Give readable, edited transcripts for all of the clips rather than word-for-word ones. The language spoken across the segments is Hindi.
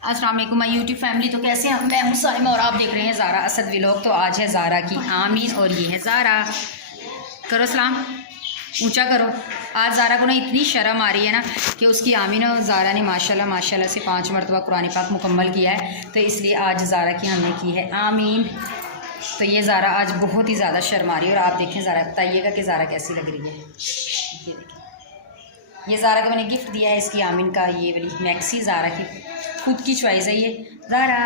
अस्सलाम वालेकुम माय यूट्यूब फैमिली। तो कैसे हैं? मैं हूँ साइमा और आप देख रहे हैं ज़ारा असद व्लॉग। तो आज है ज़ारा की आमीन और ये है ज़ारा। करो सलाम, ऊंचा करो। आज ज़ारा को ना इतनी शर्म आ रही है ना कि उसकी आमीन और ज़ारा ने माशाल्लाह से 5 मरतबा कुरान पाक मुकम्मल किया है, तो इसलिए आज ज़ारा की हमने की है आमीन। तो ये ज़ारा आज बहुत ही ज़्यादा शर्मा रही है और आप देखें ज़ारा, बताइएगा कि ज़ारा कैसी लग रही है। ये देखें, ये ज़ारा को मैंने गिफ्ट दिया है इसकी आमीन का, ये वाली मैक्सी ज़ारा की खुद की चॉइस है। ये ज़ारा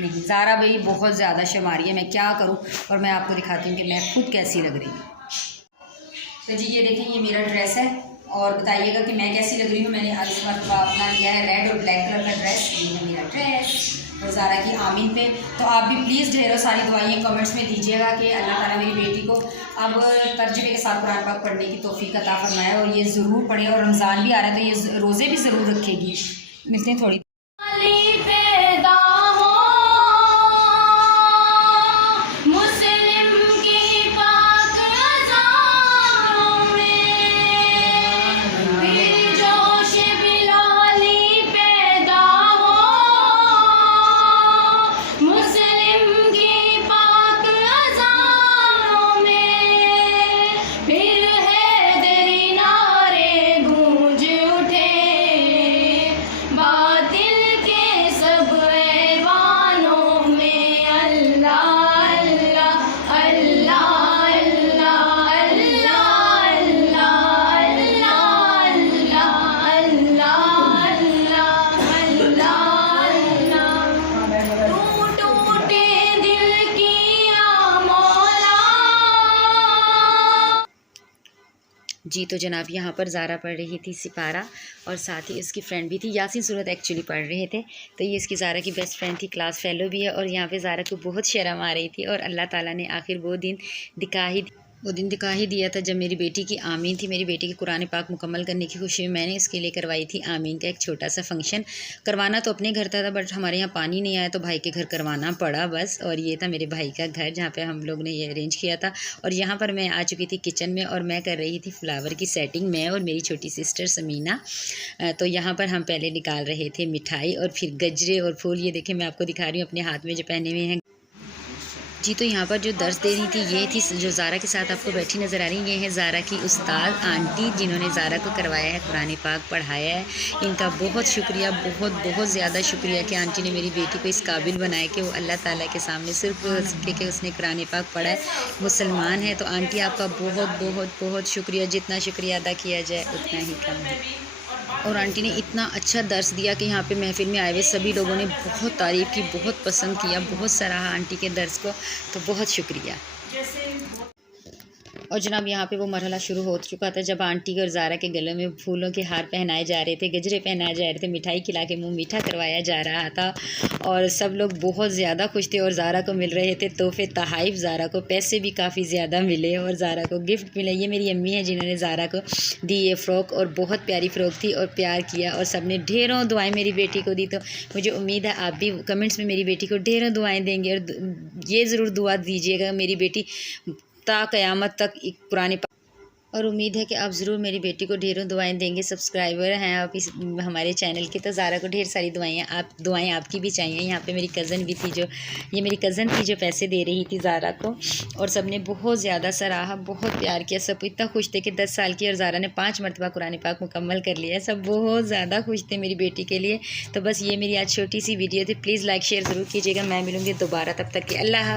नहीं, ज़ारा भाई बहुत ज़्यादा शर्मा रही है, मैं क्या करूं। और मैं आपको दिखाती हूँ कि मैं खुद कैसी लग रही हूँ। तो जी ये देखें, ये मेरा ड्रेस है और बताइएगा कि मैं कैसी लग रही हूँ। मैंने आज मरतबा अपना लिया है रेड और ब्लैक कलर का ड्रेस। ये है मेरा ड्रेस और ज़ारा की आमीन पे। तो आप भी प्लीज़ ढेरों सारी दुआएं कमेंट्स में दीजिएगा कि अल्लाह ताला मेरी बेटी को अब तर्जुमे के साथ कुरान पाक पढ़ने की तौफीक अता फरमाए और ये ज़रूर पढ़े। और रमज़ान भी आ रहा है तो ये रोज़े भी ज़रूर रखेगी। मिलते हैं थोड़ी जी। तो जनाब यहाँ पर ज़ारा पढ़ रही थी सिपारा और साथ ही उसकी फ्रेंड भी थी, यासीन सूरत एक्चुअली पढ़ रहे थे। तो ये इसकी ज़ारा की बेस्ट फ्रेंड थी, क्लास फेलो भी है। और यहाँ पे ज़ारा को बहुत शर्म आ रही थी और अल्लाह ताला ने आखिर वो दिन दिखा ही दिया था जब मेरी बेटी की आमीन थी। मेरी बेटी की कुरान पाक मुकम्मल करने की खुशी में मैंने इसके लिए करवाई थी आमीन का एक छोटा सा फंक्शन। करवाना तो अपने घर था बट हमारे यहाँ पानी नहीं आया तो भाई के घर करवाना पड़ा बस। और ये था मेरे भाई का घर जहाँ पे हम लोग ने ये अरेंज किया था। और यहाँ पर मैं आ चुकी थी किचन में और मैं कर रही थी फ्लावर की सेटिंग, मैं और मेरी छोटी सिस्टर समीना। तो यहाँ पर हम पहले निकाल रहे थे मिठाई और फिर गजरे और फूल। ये देखें, मैं आपको दिखा रही हूँ अपने हाथ में जो पहने हुए हैं जी। तो यहाँ पर जो दर्स दे रही थी ये थी जो ज़ारा के साथ आपको बैठी नज़र आ रही है, ये है ज़ारा की उस्ताद आंटी जिन्होंने ज़ारा को करवाया है कुरान पाक पढ़ाया है। इनका बहुत शुक्रिया, बहुत ज़्यादा शुक्रिया कि आंटी ने मेरी बेटी को इस काबिल बनाया कि वो अल्लाह ताला के सामने सिर्फ कि उसने कुरान पाक पढ़ा है, मुसलमान है। तो आंटी आपका बहुत शुक्रिया, जितना शुक्रिया अदा किया जाए उतना ही कम है। और आंटी ने इतना अच्छा दर्स दिया कि यहाँ पे महफिल में आए हुए सभी लोगों ने बहुत तारीफ़ की, बहुत पसंद किया, बहुत सराहा आंटी के दर्स को। तो बहुत शुक्रिया। और जनाब यहाँ पे वो मरहला शुरू हो चुका था जब आंटी और ज़ारा के गले में फूलों के हार पहनाए जा रहे थे, गजरे पहनाए जा रहे थे, मिठाई खिला के मुँह मीठा करवाया जा रहा था और सब लोग बहुत ज़्यादा खुश थे। और ज़ारा को मिल रहे थे तोहफे तहाइफ, ज़ारा को पैसे भी काफ़ी ज़्यादा मिले और ज़ारा को गिफ्ट मिले। ये मेरी अम्मी है जिन्होंने ज़ारा को दी ये फ़्रॉक और बहुत प्यारी फ़्रॉक थी और प्यार किया और सब ने ढेरों दुआएँ मेरी बेटी को दी। तो मुझे उम्मीद है आप भी कमेंट्स में मेरी बेटी को ढेरों दुआएँ देंगे और ये ज़रूर दुआ दीजिएगा मेरी बेटी ता क़यामत तक कुरान पाक। और उम्मीद है कि आप ज़रूर मेरी बेटी को ढेरों दुआएं देंगे। सब्सक्राइबर हैं आप इस हमारे चैनल के, तो ज़ारा को ढेर सारी दुआएं आपकी भी चाहिए। यहाँ पे मेरी कज़न भी थी, ये मेरी कज़न थी जो पैसे दे रही थी ज़ारा को और सब ने बहुत ज़्यादा सराहा, बहुत प्यार किया। सब इतना खुश थे कि 10 साल की और ज़ारा ने 5 मरतबा कुरान पाक मुकम्मल कर लिया। सब बहुत ज़्यादा खुश थे मेरी बेटी के लिए। तो बस ये मेरी आज छोटी सी वीडियो थी। प्लीज़ लाइक शेयर ज़रूर कीजिएगा। मैं मिलूँगी दोबारा, तब तक कि अल्लाह।